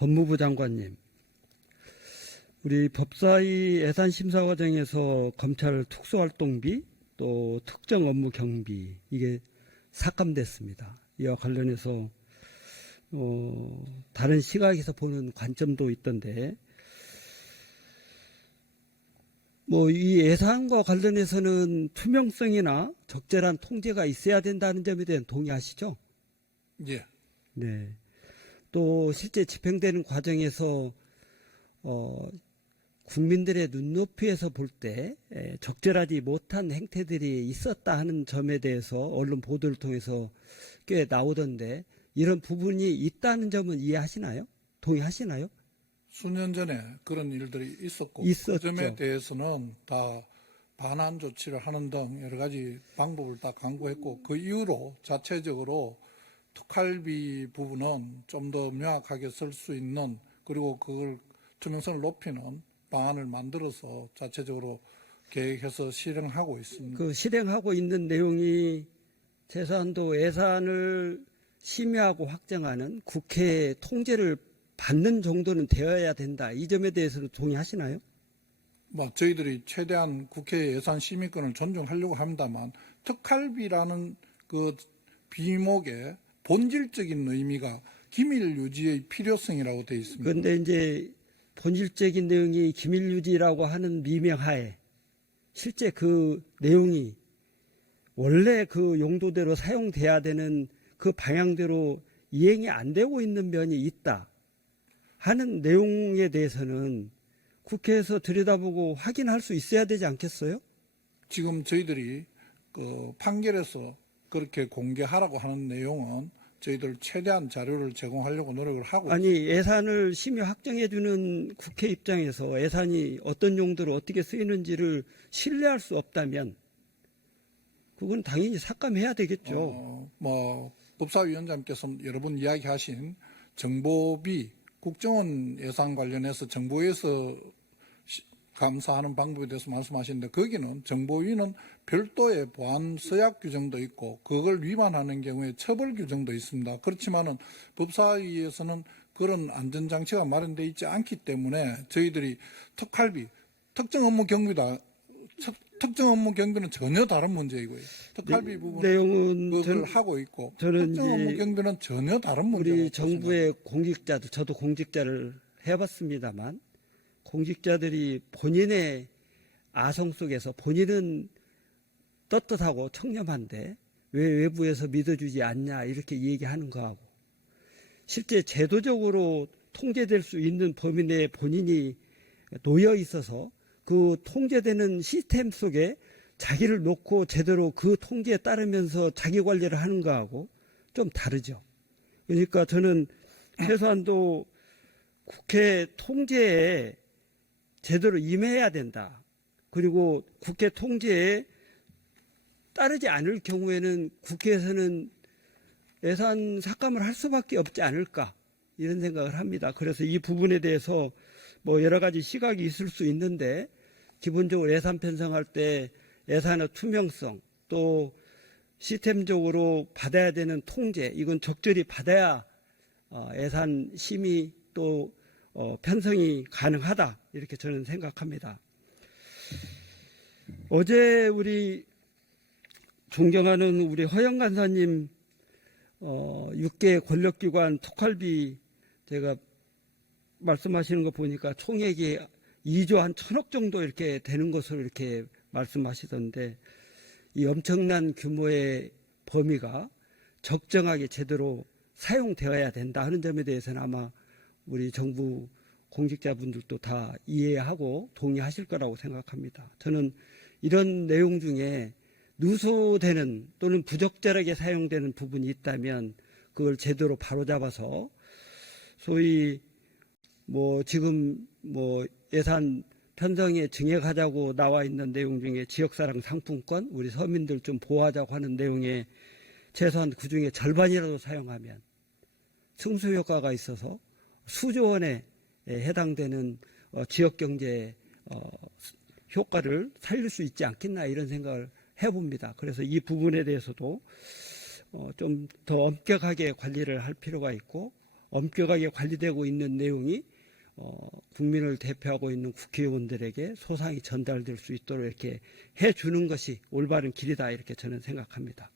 법무부 장관님, 우리 법사위 예산심사 과정에서 검찰 특수활동비 또 특정 업무 경비 이게 삭감됐습니다. 이와 관련해서 다른 시각에서 보는 관점도 있던데, 이 예산과 관련해서는 투명성이나 적절한 통제가 있어야 된다는 점에 대한 동의하시죠? 예. 네. 또 실제 집행되는 과정에서 국민들의 눈높이에서 볼 때 적절하지 못한 행태들이 있었다 하는 점에 대해서 언론 보도를 통해서 꽤 나오던데, 이런 부분이 있다는 점은 이해하시나요? 동의하시나요? 수년 전에 그런 일들이 있었고 있었죠. 그 점에 대해서는 다 반환 조치를 하는 등 여러 가지 방법을 다 강구했고, 그 이후로 자체적으로 특활비 부분은 좀 더 명확하게 쓸 수 있는, 그리고 그걸 투명성을 높이는 방안을 만들어서 자체적으로 계획해서 실행하고 있습니다. 그 실행하고 있는 내용이 최소한도 예산을 심의하고 확정하는 국회 통제를 받는 정도는 되어야 된다. 이 점에 대해서는 동의하시나요? 저희들이 최대한 국회 예산 심의권을 존중하려고 합니다만, 특활비라는 그 비목의 본질적인 의미가 기밀 유지의 필요성이라고 되어 있습니다. 그런데 이제 본질적인 내용이 기밀 유지라고 하는 미명하에 실제 그 내용이 원래 그 용도대로 사용돼야 되는 그 방향대로 이행이 안 되고 있는 면이 있다 하는 내용에 대해서는 국회에서 들여다보고 확인할 수 있어야 되지 않겠어요? 지금 저희들이 그 판결에서 그렇게 공개하라고 하는 내용은 저희들 최대한 자료를 제공하려고 노력을 하고 있습니다. 아니, 예산을 심의 확정해주는 국회 입장에서 예산이 어떤 용도로 어떻게 쓰이는지를 신뢰할 수 없다면 그건 당연히 삭감해야 되겠죠. 법사위원장께서 여러 번 이야기하신 정보비, 국정원 예산 관련해서 정보에서 감사하는 방법에 대해서 말씀하시는데, 거기는 정보위는 별도의 보안 서약 규정도 있고 그걸 위반하는 경우에 처벌 규정도 있습니다. 그렇지만은 법사위에서는 그런 안전장치가 마련되어 있지 않기 때문에 저희들이 특활비, 특정 업무 경비다. 특정 업무 경비는 전혀 다른 문제이고요. 특활비 부분 내용은 그걸 하고 있고, 저는 특정 업무 경비는 전혀 다른 문제고. 우리 정부의 공직자들, 저도 공직자를 해봤습니다만, 공직자들이 본인의 아성 속에서 본인은 떳떳하고 청렴한데 왜 외부에서 믿어주지 않냐 이렇게 얘기하는 거하고, 실제 제도적으로 통제될 수 있는 범위 내에 본인이 놓여 있어서 그 통제되는 시스템 속에 자기를 놓고 제대로 그 통제에 따르면서 자기 관리를 하는 거하고 좀 다르죠. 그러니까 저는 최소한도 국회 통제에 제대로 임해야 된다. 그리고 국회 통제에 따르지 않을 경우에는 국회에서는 예산 삭감을 할 수밖에 없지 않을까, 이런 생각을 합니다. 그래서 이 부분에 대해서 여러 가지 시각이 있을 수 있는데, 기본적으로 예산 편성할 때 예산의 투명성, 또 시스템적으로 받아야 되는 통제, 이건 적절히 받아야 예산 심의 또 편성이 가능하다, 이렇게 저는 생각합니다. 어제 우리 존경하는 우리 허영 간사님 6개 권력기관 특활비 제가 말씀하시는 거 보니까 총액이 2조 한 1,000억 정도 이렇게 되는 것으로 이렇게 말씀하시던데, 이 엄청난 규모의 범위가 적정하게 제대로 사용되어야 된다 하는 점에 대해서는 아마 우리 정부 공직자분들도 다 이해하고 동의하실 거라고 생각합니다. 저는 이런 내용 중에 누수되는 또는 부적절하게 사용되는 부분이 있다면 그걸 제대로 바로잡아서 소위 지금 예산 편성에 증액하자고 나와 있는 내용 중에 지역사랑 상품권, 우리 서민들 좀 보호하자고 하는 내용에 최소한 그중에 절반이라도 사용하면 승수 효과가 있어서 수조 원에 해당되는 지역경제 효과를 살릴 수 있지 않겠나, 이런 생각을 해봅니다. 그래서 이 부분에 대해서도 좀 더 엄격하게 관리를 할 필요가 있고, 엄격하게 관리되고 있는 내용이 국민을 대표하고 있는 국회의원들에게 소상히 전달될 수 있도록 이렇게 해주는 것이 올바른 길이다 이렇게 저는 생각합니다.